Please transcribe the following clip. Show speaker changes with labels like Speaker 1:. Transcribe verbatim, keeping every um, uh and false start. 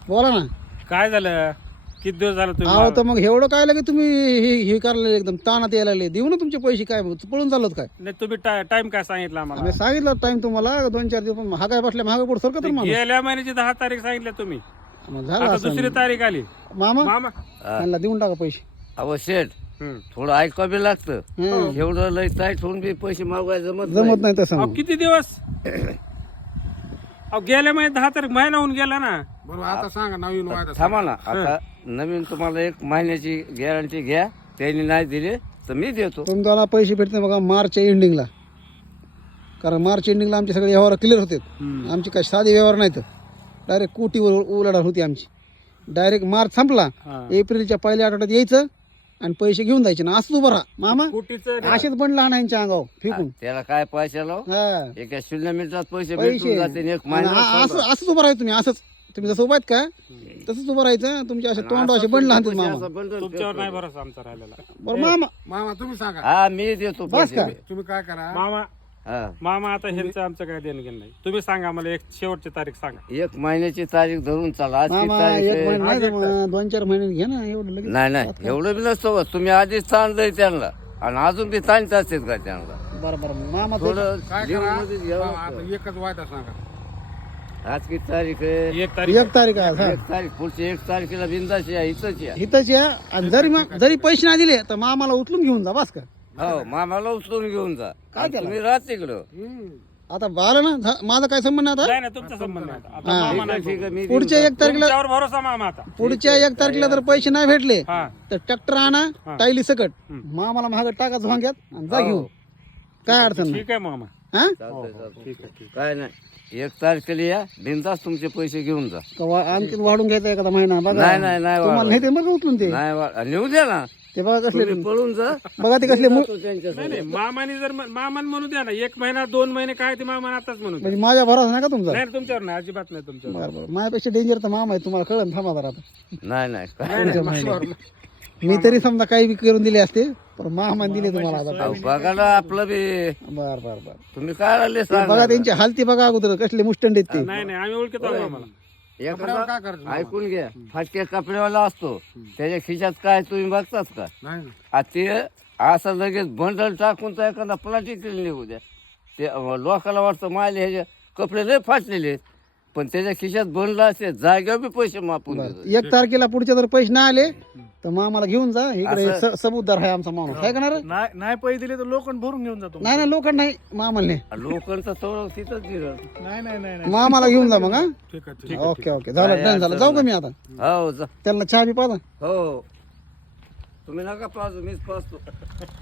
Speaker 1: बोला ना.
Speaker 2: काय झालं? किती दिवस झालं तुम्ही
Speaker 1: अहो
Speaker 2: माग-
Speaker 1: तर मग एवढं काय लगे तुम्ही हे हे करायला एकदम ताणात यायला लागले. देऊ ना तुमचे पैसे. काय मग पळून चालत काय?
Speaker 2: नाही तुम्ही टाइम काय सांगितलं आम्हाला?
Speaker 1: आम्ही सांगितलं टाइम तुम्हाला दोन चार दिवस. पण हा काय बसल्या महाग पुढे सरकत
Speaker 2: ते
Speaker 1: माणूस.
Speaker 2: गेल्या महिन्याची दहा तारीख सांगितलं तुम्ही.
Speaker 1: मग झालं
Speaker 2: आता
Speaker 1: असं.
Speaker 2: दुसरी तारीख आली.
Speaker 1: मामा
Speaker 2: मामा
Speaker 1: त्यांना देऊन टाका पैसे.
Speaker 3: अहो शेठ
Speaker 2: हम्म.
Speaker 3: थोडं ऐकावं बी लागतं.
Speaker 1: हं.
Speaker 3: एवढं लय टाईट होऊन बी पैसे मागवायला जमत
Speaker 1: जमत नाही तसं
Speaker 2: अहो
Speaker 1: मग.
Speaker 2: किती दिवस? अहो गेल्या महिन्यात दहा तारीख महिना होऊन गेला ना.
Speaker 4: बरोबर आता सांगा नवीन वायदा
Speaker 3: थांबा ना आता नवीन तुम्हाला एक महिन्याची गॅरंटी घ्या. त्यांनी नाही दिली तर मी देतो.
Speaker 1: तुम्हाला पैसे भेटते बघा मार्चच्या एंडिंगला. कारण मार्च एंडिंगला आमचे सगळे व्यवहार क्लिअर होते. आमचे काय साधे व्यवहार नाहीत. डायरेक्ट कोटीवर उलाढाल होती आमची. डायरेक्ट मार्च संपला
Speaker 2: हा.
Speaker 1: एप्रिलच्या पहिल्या आठवड्यात यायचं आणि पैसे घेऊन जायचे ना. असं उभं राहा मामा.
Speaker 2: कुटीचं
Speaker 1: असेच पण लहानांच्या अंगावर फेकून.
Speaker 3: त्याला काय पैसे लाव
Speaker 1: हा
Speaker 3: एका शून्य मिनिटात पैसे
Speaker 1: पैसे
Speaker 3: भेटून जाते आणि एक
Speaker 1: आणि
Speaker 3: महिना
Speaker 1: आ- असं असंच उभं राहायचं तुम्ही. असंच तुम्ही जसं उभा आहेत का तसंच उभं राहायचं. तुमचे असे तोंड असे बंड लहान मामा.
Speaker 2: तुमच्यावर नाही भरोसा आमचा राहिलेला.
Speaker 1: बरं मामा
Speaker 4: मामा तुम्ही सांगा
Speaker 3: हा मी देतो
Speaker 1: बस
Speaker 3: पैसे.
Speaker 1: का?
Speaker 4: तुम्ही काय करा
Speaker 2: मामा
Speaker 3: हा
Speaker 2: मामा आता ह्यांचं आमचं काय देणं घेणं नाही. तुम्ही सांगा मला एक शेवटची तारीख सांगा.
Speaker 3: एक महिन्याची तारीख धरून चाला. आजची
Speaker 1: मामा
Speaker 3: तारीख
Speaker 1: एक
Speaker 3: आहे.
Speaker 1: महिना नाही जमत. दोन चार महिने घे ना एवढं लगेच.
Speaker 3: नाही नाही एवढं बी नसतं. तुम्ही आधीच ताणलंय त्यांना आणि अजून बी ताणत असतात का त्यांना
Speaker 1: बरं बरं मामा ते-
Speaker 3: थोडं
Speaker 4: काय करा
Speaker 3: जीवनामध्ये घ्यावं
Speaker 4: मामा,
Speaker 3: लागतं.
Speaker 4: आता एकच वायदा सांगा
Speaker 3: आज किती तारीख आहे?
Speaker 2: एक तारीख
Speaker 1: एक तारीख आहे हा.
Speaker 3: एक तारीख पुढची एक तारखेला बिंदाची आहे इथंच या.
Speaker 1: इथंच या आणि जरी मग जरी पैसे नाही दिले तर मामाला उचलून घेऊन जा बस का.
Speaker 3: हो मामाला उचलून घेऊन जा.
Speaker 1: काय
Speaker 3: आणि
Speaker 1: त्याला?
Speaker 3: तुम्ही राहा तिकडं.
Speaker 1: आता बालं ना झा- माझा काय संबंध नाही आता.
Speaker 2: नाही नाही तुमचा संबंध नाही आता. आता
Speaker 1: हा.
Speaker 2: मामा
Speaker 3: ठीक आहे
Speaker 2: नाही
Speaker 3: ठीक आहे मी
Speaker 1: पुढच्या एक तारखेला
Speaker 2: तुमच्यावर भरोसा मामा आता.
Speaker 1: पुढच्या एक तारखेला जर पैसे नाही भेटले
Speaker 2: हा
Speaker 1: तर ट्रॅक्टर आणा टायली सकट मामाला महाग टाका झोंग्यात आणि जा घेऊन. काय अडचण नाही.
Speaker 2: ठीक आहे मामा.
Speaker 1: हा
Speaker 3: चालतंय, चालतंय. काय नाही एक तारखेला या बिंदास तुमचे पैसे घेऊन जा.
Speaker 1: का वा- आणखी वाढून घ्यायचा एखादा महिना बघा.
Speaker 3: नाही नाही नाही
Speaker 1: तुम्हाला
Speaker 3: वाढवायचं.
Speaker 1: नाही ते बघा उचलून ते
Speaker 3: नाही वा- नेऊ द्या ना.
Speaker 1: ते बघा कसले
Speaker 3: तुम्ही पळून जा.
Speaker 1: बघा ते कसले मु-
Speaker 3: तो त्यांच्यासोबत.
Speaker 2: नाही नाही मामाने जर मामान म्हणू द्या ना. एक महिना दोन महिने काय ते मामान आताच म्हणू द्या.
Speaker 1: म्हणजे माझ्या भरोसा नाही का तुमचा.
Speaker 2: नाही तुमच्यावर नाही अजिबात नाही तुमच्यावर.
Speaker 1: बरं बरं माझ्यापेक्षा डेंजर तर मामा आहे. तुम्हाला कळलं ना. थांबा जरा आता.
Speaker 3: नाही नाही काय
Speaker 1: पुढच्या महिन्यात. मी तरी समजा काही बी करून दिले असते पण मामान दिले तुम्हाला आता.
Speaker 3: अहो, बघा ना आपलं बी.
Speaker 1: बर बर बर
Speaker 3: तुम्ही काय राहिले
Speaker 1: ते
Speaker 3: सांगा
Speaker 1: बघा त्यांची हालती बघा अगोदर कसले मुस्टंड आहेत ते.
Speaker 2: नाही नाही आम्ही ओळखतो आहोत आम्हाला.
Speaker 3: एखादा
Speaker 4: काय करायचं मामा?
Speaker 3: ऐकून घ्या फाटक्या कपड्यावाला असतो त्याच्या खिशात काय तुम्ही बघतात का?
Speaker 4: नाही ना
Speaker 3: आ ते असं लगेच बंडल टाकून तर एखादा प्लास्टिक निघू द्या. ते अं, लोकाला वाटतं मायले ह्याचे कपडे लय फाटलेले आहेत. पण त्याच्या खिशात बंडला असते जागेवर बी पैसे मापून देतो.
Speaker 1: एक तारखेला पुढच्या जर पैसे नाही आले तर मामाला घेऊन जा. इकडे स- सबूतदार आहे आमचा माणूस काय करणार.
Speaker 5: नाही नाही पैसे दिले तर लोखंड भरून घेऊन जातो.
Speaker 1: नाही नाही लोखंड नाही मामाला
Speaker 3: लोकांचं थोडं तिथंच दिलं.
Speaker 5: नाही नाही नाही नाही.
Speaker 1: मामाला घेऊन जा मग. हा
Speaker 4: ठीक आहे ठीक
Speaker 1: ओके ओके झालं डन झालं. जाऊ का मी आता.
Speaker 3: हो जा
Speaker 1: त्यांना चहा बी पाजा.
Speaker 3: हो तुम्ही नका पाहतो मीच पाहतो.